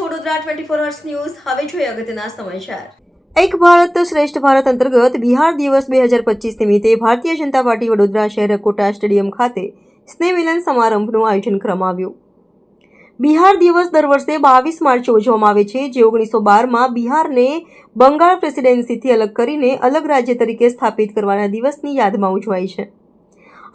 છો Vadodara twenty four hours news હવે જોઈએ અગત્યના સમાચાર એક ભારત શ્રેષ્ઠ ભારત અંતર્ગત બિહાર દિવસ બે હજાર પચીસ નિમિત્તે ભારતીય જનતા પાર્ટી વડોદરા શહેર કોટા સ્ટેડિયમ ખાતે સ્નેહમિલન સમારંભનું આયોજન કરવામાં આવ્યું બિહાર દિવસ દર વર્ષે બાવીસ માર્ચે ઉજવવામાં આવે છે જે ઓગણીસો બારમાં બિહારને બંગાળ પ્રેસિડેન્સીથી અલગ કરીને અલગ રાજ્ય તરીકે સ્થાપિત કરવાના દિવસની યાદમાં ઉજવાય છે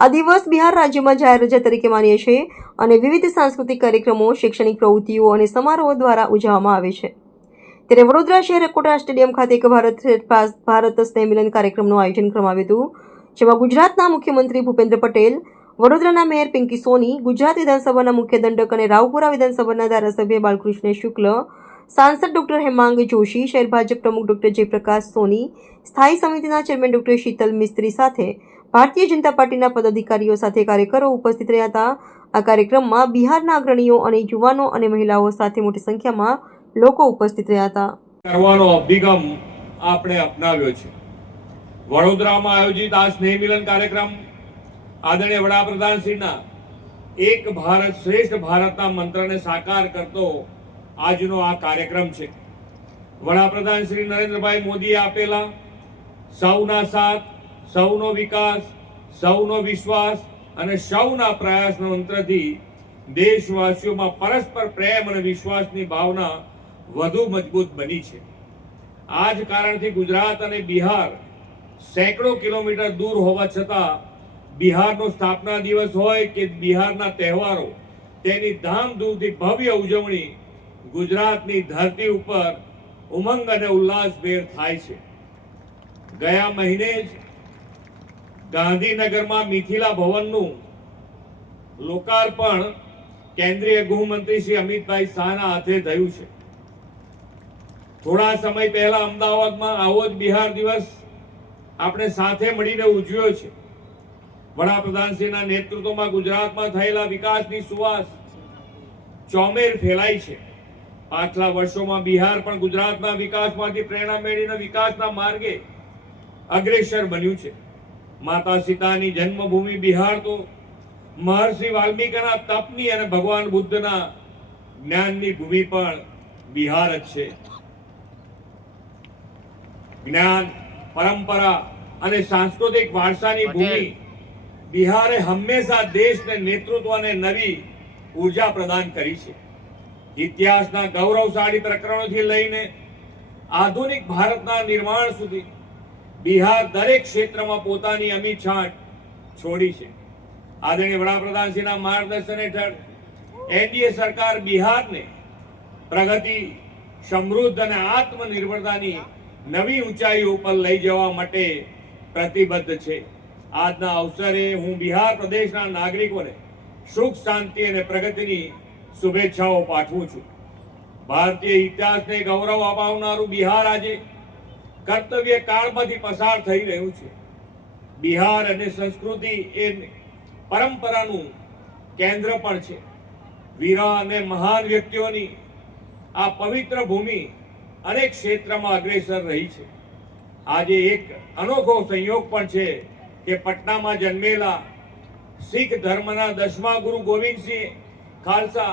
આ દિવસ બિહાર રાજ્યમાં જાહેર રજા તરીકે માનીએ છીએ અને વિવિધ સાંસ્કૃતિક કાર્યક્રમો શૈક્ષણિક પ્રવૃત્તિઓ અને સમારોહ દ્વારા ઉજવવામાં આવે છે ત્યારે વડોદરા શહેર કોટા સ્ટેડિયમ ખાતે એક ભારત ભારત સ્નેહમિલન કાર્યક્રમનું આયોજન કરવામાં આવ્યું હતું જેમાં ગુજરાતના મુખ્યમંત્રી ભૂપેન્દ્ર પટેલ વડોદરાના મેયર પિંકી સોની ગુજરાત વિધાનસભાના મુખ્ય દંડક અને રાવપુરા વિધાનસભાના ધારાસભ્ય બાલકૃષ્ણ શુક્લ સાંસદ ડોક્ટર હેમાંગ જોશી શહેર ભાજપ પ્રમુખ ડોક્ટર જયપ્રકાશ સોની સ્થાયી સમિતિના ચેરમેન ડોક્ટર શીતલ મિસ્ત્રી સાથે ભારતીય જનતા પાર્ટીના પદાધિકારીઓ સાથે કાર્યકરો ઉપસ્થિત રહ્યા હતા આ કાર્યક્રમમાં બિહારના અગ્રણીઓ અને યુવાનો અને મહિલાઓ સાથે મોટી સંખ્યામાં લોકો ઉપસ્થિત રહ્યા હતા કરવાનો અભિગમ આપણે અપનાવ્યો છે વડોદરામાં આયોજિત આ સ્નેહ મિલન કાર્યક્રમ આદરણીય શ્રીના એક ભારત શ્રેષ્ઠ ભારતના મંત્રને સાકાર કરતો આજનો આ કાર્યક્રમ છે વડાપ્રધાન શ્રી નરેન્દ્રભાઈ મોદીએ આપેલા સૌના સાથ સૌનો વિકાસ સૌનો વિશ્વાસ અને સૌના પ્રયાસના અંતરથી દેશવાસીઓમાં પરસ્પર પ્રેમ અને વિશ્વાસની ભાવના વધુ મજબૂત બની છે આ જ કારણથી ગુજરાત અને બિહાર સેંકડો કિલોમીટર દૂર હોવા છતાં બિહારનો સ્થાપના દિવસ હોય કે બિહારના તહેવારો તેની ધામધૂમથી ભવ્ય ઉજવણી ગુજરાતની ધરતી ઉપર ઉમંગ અને ઉલ્લાસભેર થાય છે ગયા મહિને જ ગાંધીનગરમાં મિથિલા ભવનનું લોકાર્પણ કેન્દ્રીય ગૃહમંત્રી શ્રી અમિતભાઈ શાહના હાથે થયું છે થોડા સમય પહેલા અમદાવાદમાં આવો જ બિહાર દિવસ આપણે સાથે મળીને ઉજવ્યો છે વડાપ્રધાનશ્રીના નેતૃત્વમાં ગુજરાતમાં થયેલા વિકાસની સુવાસ ચોમેર ફેલાઈ છે પાછલા વર્ષોમાં બિહાર પણ ગુજરાતના વિકાસમાંથી પ્રેરણા મેળવીને વિકાસના માર્ગે અગ્રેસર બન્યું છે માતા સીતાની જન્મભૂમિ બિહાર તો મહર્ષિ વાલ્મીકના તપની અને ભગવાન બુદ્ધના જ્ઞાનની ભૂમિ પણ બિહાર જ છે જ્ઞાન પરંપરા અને સાંસ્કૃતિક વારસાની ભૂમિ બિહારે હંમેશા દેશને નેતૃત્વ અને નવી ઉર્જા પ્રદાન કરી છે ઇતિહાસના ગૌરવશાળી પ્રકરણોથી લઈને આધુનિક ભારતના નિર્માણ સુધી બિહાર દરેક ક્ષેત્રમાં પોતાની અમી છાંટ છોડી છે આદરણીય વડાપ્રધાનશ્રીના માર્ગદર્શન હેઠળ એનડીએ સરકાર બિહારને પ્રગતિ સમૃદ્ધ અને આત્મનિર્ભરતાની નવી ઊંચાઈઓ ઉપર લઈ જવા માટે પ્રતિબદ્ધ છે આજના અવસરે હું બિહાર પ્રદેશના નાગરિકોને સુખ શાંતિ અને પ્રગતિની શુભેચ્છાઓ પાઠવું છું ભારતીય ઇતિહાસને ગૌરવ અપાવનારું બિહાર આજે કર્તવ્ય કાળમાંથી પસાર થઈ રહ્યું છે બિહાર અને સંસ્કૃતિ એ પરંપરાનું કેન્દ્ર પણ છે વીરા અને મહાન વ્યક્તિઓની આ પવિત્ર ભૂમિ અનેક ક્ષેત્રમાં અગ્રેસર રહી છે આજે એક અનોખો સંયોગ પણ છે કે પટનામાં જન્મેલા શીખ ધર્મના દસમા ગુરુ ગોવિંદસિંહ ખાલસા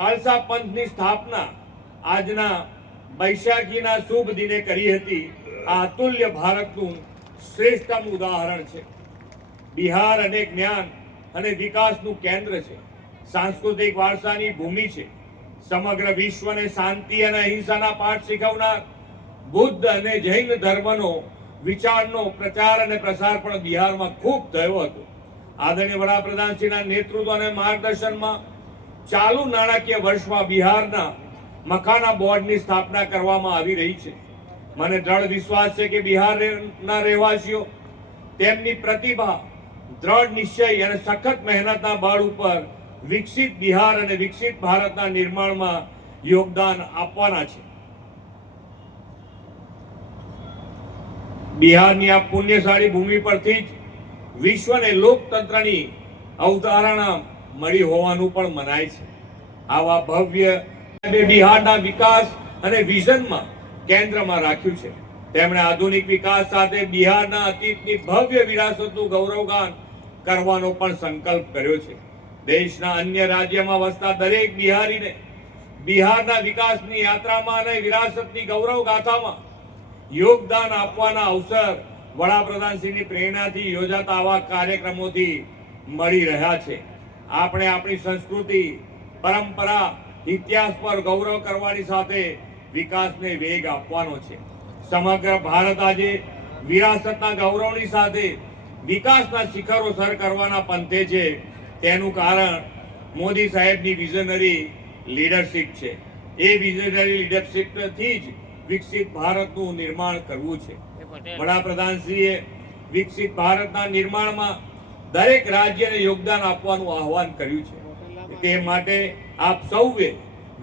ખાલસા પંથની સ્થાપના આજના બૈશાખીના શુભ દિને કરી હતી આ અતુલ્ય ભારતનું શ્રેષ્ઠતમ ઉદાહરણ છે બિહાર અને જ્ઞાન અને વિકાસનું કેન્દ્ર છે સાંસ્કૃતિક વારસાની ભૂમિ છે સમગ્ર વિશ્વને શાંતિ અને અહિંસાના પાઠ શીખવનાર બુદ્ધ અને જૈન ધર્મનો વિચારનો પ્રચાર અને પ્રસાર પણ બિહારમાં ખૂબ થયો હતો આદરણીય વડાપ્રધાનશ્રીના નેતૃત્વ અને માર્ગદર્શનમાં ચાલુ નાણાકીય વર્ષમાં બિહારના મકાના બોર્ડની સ્થાપના કરવામાં આવી રહી છે મને દ્રઢ વિશ્વાસ છે કે બિહારના રહેવાસીઓ તેમની પ્રતિભા દ્રઢ નિશ્ચય અને સખત મહેનતના બળ ઉપર વિકસિત બિહાર અને વિકસિત ભારતના નિર્માણમાં યોગદાન આપવાના છે બિહારની આ પુણ્યશાળી ભૂમિ પરથી જ વિશ્વને લોકતંત્રની અવધારણા મળી હોવાનું પણ મનાય છે આવા ભવ્ય બિહારના વિકાસ અને વિઝનમાં કેન્દ્રમાં રાખ્યું છે તેમણે આધુનિક વિકાસ સાથે બિહારના અતીતની ભવ્ય વિરાસતનું ગૌરવગાન કરવાનો પણ સંકલ્પ કર્યો છે દેશના અન્ય રાજ્યમાં વસતા દરેક બિહારીને બિહારના વિકાસની યાત્રામાં અને વિરાસતની ગૌરવ ગાથામાં યોગદાન આપવાના અવસર વડાપ્રધાનશ્રીની પ્રેરણાથી યોજાતા આવા કાર્યક્રમોથી મળી રહ્યા છે આપણે આપણી સંસ્કૃતિ પરંપરા ઇતિહાસ પર ગૌરવ કરવાની સાથે વિકાસને વેગ આપવાનો છે સમગ્ર ભારત આજે વિરાસતના ગૌરવની સાથે વિકાસના શિખરો સર કરવાના પંથે છે તેનું કારણ મોદી સાહેબની વિઝનરી લીડરશીપ છે એ વિઝનરી લીડરશીપથી જ વિકસિત ભારતનું નિર્માણ કરવું છે વડાપ્રધાનશ્રીએ વિકસિત ભારતના નિર્માણમાં દરેક રાજ્યને યોગદાન આપવાનું આહવાન કર્યું છે તે માટે આપ સૌએ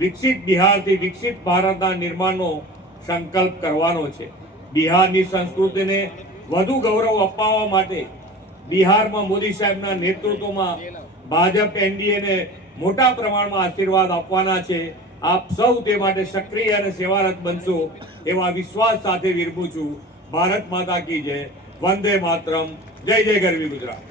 વિકસિત બિહારથી વિકસિત ભારતના નિર્માણનો સંકલ્પ કરવાનો છે બિહારની સંસ્કૃતિને વધુ ગૌરવ અપાવવા માટે બિહારમાં મોદી સાહેબના નેતૃત્વમાં ભાજપ એનડીએને મોટા પ્રમાણમાં આશીર્વાદ આપવાના છે આપ સૌ તે માટે સક્રિય અને સેવારત બનશો એવા વિશ્વાસ સાથે વિરમું છું ભારત માતા કી જય વંદે માતરમ જય જય ગરવી ગુજરાત